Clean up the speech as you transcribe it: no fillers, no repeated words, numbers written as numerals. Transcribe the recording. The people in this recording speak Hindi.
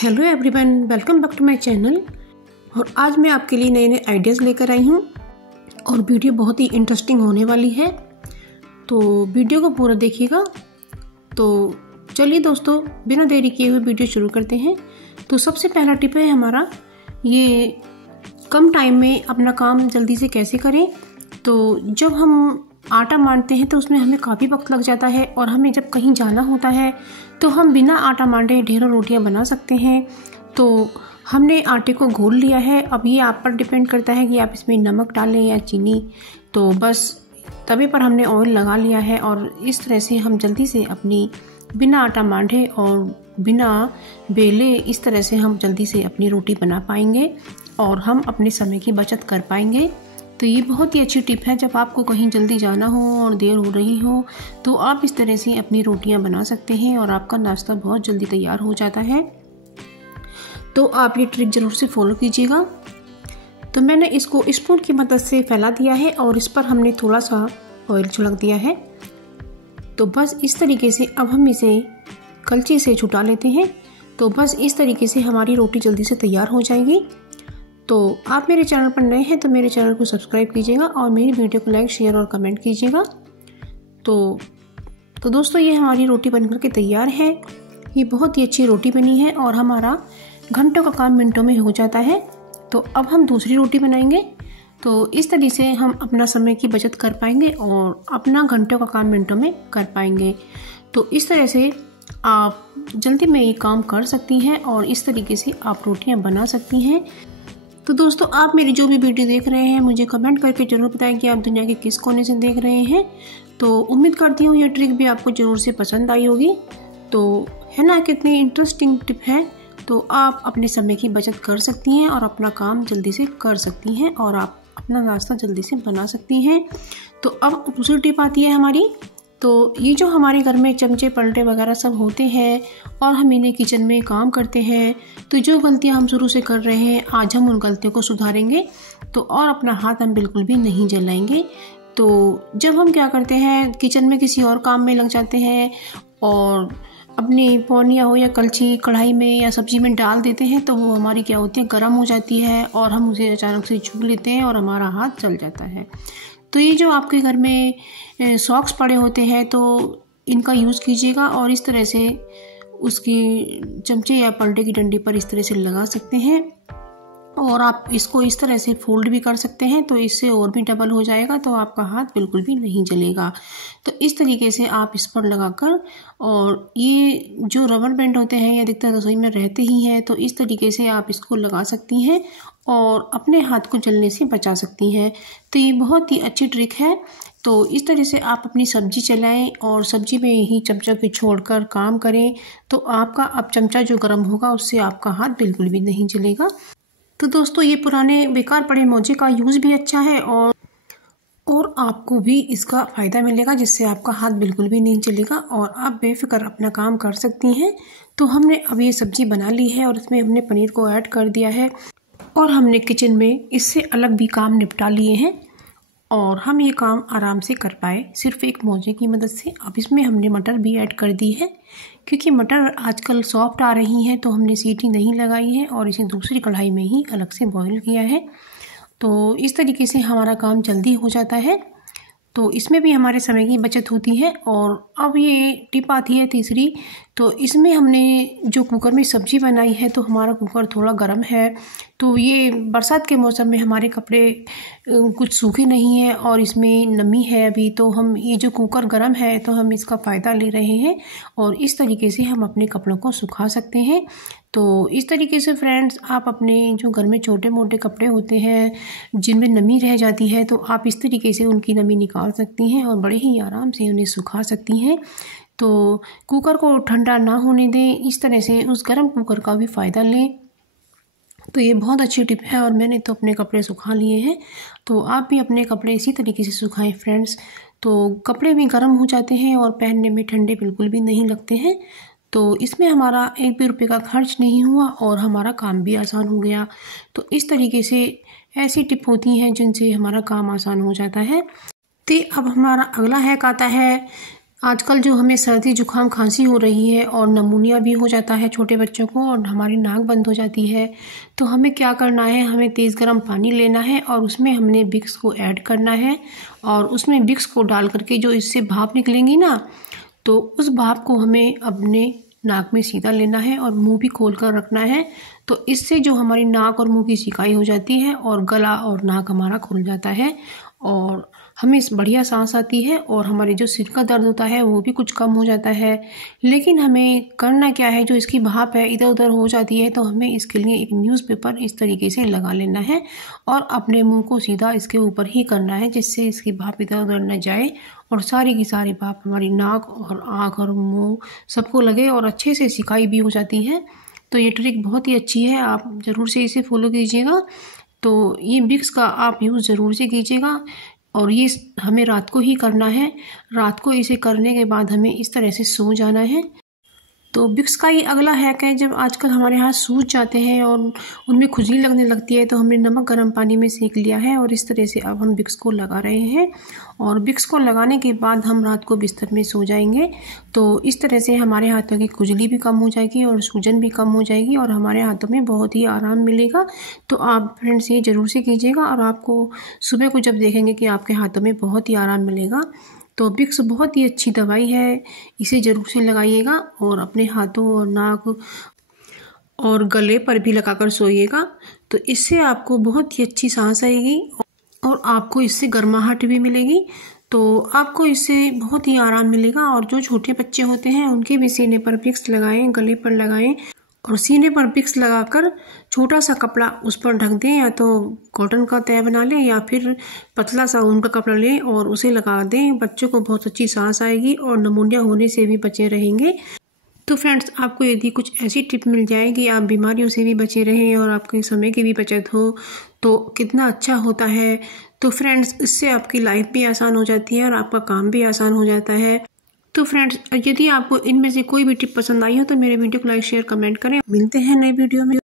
Hello everyone, welcome back to my channel. और आज मैं आपके लिए नए नए आइडियाज़ लेकर आई हूँ और वीडियो बहुत ही इंटरेस्टिंग होने वाली है, तो वीडियो को पूरा देखिएगा। तो चलिए दोस्तों, बिना देरी किए हुए वीडियो शुरू करते हैं। तो सबसे पहला टिप है हमारा, ये कम टाइम में अपना काम जल्दी से कैसे करें। तो जब हम आटा मांडते हैं तो उसमें हमें काफ़ी वक्त लग जाता है, और हमें जब कहीं जाना होता है तो हम बिना आटा मांडे ढेरों रोटियां बना सकते हैं। तो हमने आटे को घोल लिया है। अब ये आप पर डिपेंड करता है कि आप इसमें नमक डालें या चीनी। तो बस तवे पर हमने ऑयल लगा लिया है, और इस तरह से हम जल्दी से अपनी बिना आटा मांडे और बिना बेले इस तरह से हम जल्दी से अपनी रोटी बना पाएंगे और हम अपने समय की बचत कर पाएंगे। तो ये बहुत ही अच्छी टिप है। जब आपको कहीं जल्दी जाना हो और देर हो रही हो तो आप इस तरह से अपनी रोटियां बना सकते हैं और आपका नाश्ता बहुत जल्दी तैयार हो जाता है। तो आप ये ट्रिक ज़रूर से फॉलो कीजिएगा। तो मैंने इसको स्पून की मदद से फैला दिया है और इस पर हमने थोड़ा सा ऑयल छिड़क दिया है। तो बस इस तरीके से अब हम इसे कलछी से छुटा लेते हैं। तो बस इस तरीके से हमारी रोटी जल्दी से तैयार हो जाएगी। तो आप मेरे चैनल पर नए हैं तो मेरे चैनल को सब्सक्राइब कीजिएगा और मेरी वीडियो को लाइक, शेयर और कमेंट कीजिएगा। तो दोस्तों, ये हमारी रोटी बनकर के तैयार है। ये बहुत ही अच्छी रोटी बनी है और हमारा घंटों का काम मिनटों में हो जाता है। तो अब हम दूसरी रोटी बनाएंगे। तो इस तरह से हम अपना समय की बचत कर पाएंगे और अपना घंटों का काम मिनटों में कर पाएंगे। तो इस तरह से आप जल्दी में ये काम कर सकती हैं और इस तरीके से आप रोटियां बना सकती हैं। तो दोस्तों, आप मेरी जो भी वीडियो देख रहे हैं मुझे कमेंट करके ज़रूर बताएं कि आप दुनिया के किस कोने से देख रहे हैं। तो उम्मीद करती हूँ ये ट्रिक भी आपको ज़रूर से पसंद आई होगी। तो है ना, कितनी इंटरेस्टिंग टिप है। तो आप अपने समय की बचत कर सकती हैं और अपना काम जल्दी से कर सकती हैं और आप अपना नाश्ता जल्दी से बना सकती हैं। तो अब दूसरी टिप आती है हमारी। तो ये जो हमारे घर में चमचे पलटे वगैरह सब होते हैं और हम इन्हें किचन में काम करते हैं, तो जो गलतियां हम शुरू से कर रहे हैं आज हम उन गलतियों को सुधारेंगे। तो और अपना हाथ हम बिल्कुल भी नहीं जलाएंगे। तो जब हम क्या करते हैं, किचन में किसी और काम में लग जाते हैं और अपनी पौनिया हो या कलछी कढ़ाई में या सब्जी में डाल देते हैं, तो वो हमारी क्या होती है, गर्म हो जाती है और हम उसे अचानक से छू लेते हैं और हमारा हाथ जल जाता है। तो ये जो आपके घर में सॉक्स पड़े होते हैं तो इनका यूज़ कीजिएगा और इस तरह से उसकी चमचे या पलटे की डंडी पर इस तरह से लगा सकते हैं। और आप इसको इस तरह से फोल्ड भी कर सकते हैं, तो इससे और भी डबल हो जाएगा, तो आपका हाथ बिल्कुल भी नहीं जलेगा। तो इस तरीके से आप इस पर लगाकर, और ये जो रबर बैंड होते हैं ये अधिकतर रसोई में रहते ही हैं, तो इस तरीके से आप इसको लगा सकती हैं और अपने हाथ को जलने से बचा सकती हैं। तो ये बहुत ही अच्छी ट्रिक है। तो इस तरह से आप अपनी सब्जी चलाएं और सब्जी में ही चमचा को छोड़कर काम करें, तो आपका अब चमचा जो गर्म होगा उससे आपका हाथ बिल्कुल भी नहीं जलेगा। तो दोस्तों, ये पुराने बेकार पड़े मोजे का यूज़ भी अच्छा है और आपको भी इसका फ़ायदा मिलेगा, जिससे आपका हाथ बिल्कुल भी नहीं जलेगा और आप बेफिक्र अपना काम कर सकती हैं। तो हमने अब ये सब्ज़ी बना ली है और इसमें हमने पनीर को ऐड कर दिया है और हमने किचन में इससे अलग भी काम निपटा लिए हैं और हम ये काम आराम से कर पाए सिर्फ एक मोजे की मदद से। अब इसमें हमने मटर भी ऐड कर दी है, क्योंकि मटर आजकल सॉफ्ट आ रही हैं, तो हमने सीटी नहीं लगाई है और इसे दूसरी कढ़ाई में ही अलग से बॉईल किया है। तो इस तरीके से हमारा काम जल्दी हो जाता है। तो इसमें भी हमारे समय की बचत होती है। और अब ये टिप आती है तीसरी। तो इसमें हमने जो कुकर में सब्ज़ी बनाई है, तो हमारा कुकर थोड़ा गर्म है। तो ये बरसात के मौसम में हमारे कपड़े कुछ सूखे नहीं हैं और इसमें नमी है अभी, तो हम ये जो कुकर गर्म है तो हम इसका फ़ायदा ले रहे हैं और इस तरीके से हम अपने कपड़ों को सुखा सकते हैं। तो इस तरीके से फ्रेंड्स, आप अपने जो घर में छोटे मोटे कपड़े होते हैं जिनमें नमी रह जाती है, तो आप इस तरीके से उनकी नमी निकाल सकती हैं और बड़े ही आराम से उन्हें सुखा सकती हैं। तो कुकर को ठंडा ना होने दें, इस तरह से उस गर्म कुकर का भी फ़ायदा लें। तो ये बहुत अच्छी टिप है और मैंने तो अपने कपड़े सुखा लिए हैं। तो आप भी अपने कपड़े इसी तरीके से सुखाएं फ्रेंड्स। तो कपड़े भी गर्म हो जाते हैं और पहनने में ठंडे बिल्कुल भी नहीं लगते हैं। तो इसमें हमारा एक भी रुपये का खर्च नहीं हुआ और हमारा काम भी आसान हो गया। तो इस तरीके से ऐसी टिप होती हैं जिनसे हमारा काम आसान हो जाता है। तो अब हमारा अगला हैक आता है आजकल जो हमें सर्दी जुकाम खांसी हो रही है और नमूनिया भी हो जाता है छोटे बच्चों को और हमारी नाक बंद हो जाती है, तो हमें क्या करना है, हमें तेज़ गर्म पानी लेना है और उसमें हमने विक्स को ऐड करना है और उसमें विक्स को डाल करके जो इससे भाप निकलेंगी ना, तो उस भाप को हमें अपने नाक में सीधा लेना है और मुंह भी खोल कर रखना है। तो इससे जो हमारी नाक और मुंह की सिकाई हो जाती है और गला और नाक हमारा खुल जाता है और हमें बढ़िया सांस आती है और हमारे जो सिर का दर्द होता है वो भी कुछ कम हो जाता है। लेकिन हमें करना क्या है, जो इसकी भाप है इधर उधर हो जाती है तो हमें इसके लिए एक न्यूज़पेपर इस तरीके से लगा लेना है और अपने मुंह को सीधा इसके ऊपर ही करना है, जिससे इसकी भाप इधर उधर न जाए और सारी की सारी भाप हमारी नाक और आँख और मुँह सबको लगे और अच्छे से सिकाई भी हो जाती है। तो ये ट्रिक बहुत ही अच्छी है, आप ज़रूर से इसे फॉलो कीजिएगा। तो ये विक्स का आप यूज़ ज़रूर से कीजिएगा और ये हमें रात को ही करना है। रात को इसे करने के बाद हमें इस तरह से सो जाना है। तो विक्स का ही अगला हैक है, जब आजकल हमारे हाथ सूज जाते हैं और उनमें खुजली लगने लगती है तो हमने नमक गर्म पानी में सेक लिया है और इस तरह से अब हम विक्स को लगा रहे हैं और विक्स को लगाने के बाद हम रात को बिस्तर में सो जाएंगे। तो इस तरह से हमारे हाथों की खुजली भी कम हो जाएगी और सूजन भी कम हो जाएगी और हमारे हाथों में बहुत ही आराम मिलेगा। तो आप फ्रेंड्स ये ज़रूर से कीजिएगा और आपको सुबह को जब देखेंगे कि आपके हाथों में बहुत ही आराम मिलेगा। तो विक्स बहुत ही अच्छी दवाई है, इसे ज़रूर से लगाइएगा और अपने हाथों और नाक और गले पर भी लगाकर सोइएगा। तो इससे आपको बहुत ही अच्छी सांस आएगी और आपको इससे गर्माहट भी मिलेगी। तो आपको इससे बहुत ही आराम मिलेगा। और जो छोटे बच्चे होते हैं उनके भी सीने पर विक्स लगाएं, गले पर लगाएं और सीने पर विक्स लगाकर छोटा सा कपड़ा उस पर ढक दें, या तो कॉटन का तह बना लें या फिर पतला सा ऊन का कपड़ा लें और उसे लगा दें। बच्चों को बहुत अच्छी सांस आएगी और नमूनिया होने से भी बचे रहेंगे। तो फ्रेंड्स, आपको यदि कुछ ऐसी टिप मिल जाए कि आप बीमारियों से भी बचे रहें और आपके समय की भी बचत हो तो कितना अच्छा होता है। तो फ्रेंड्स, इससे आपकी लाइफ भी आसान हो जाती है और आपका काम भी आसान हो जाता है। तो फ्रेंड्स, यदि आपको इनमें से कोई भी टिप पसंद आई हो तो मेरे वीडियो को लाइक शेयर कमेंट करें। मिलते हैं नए वीडियो में।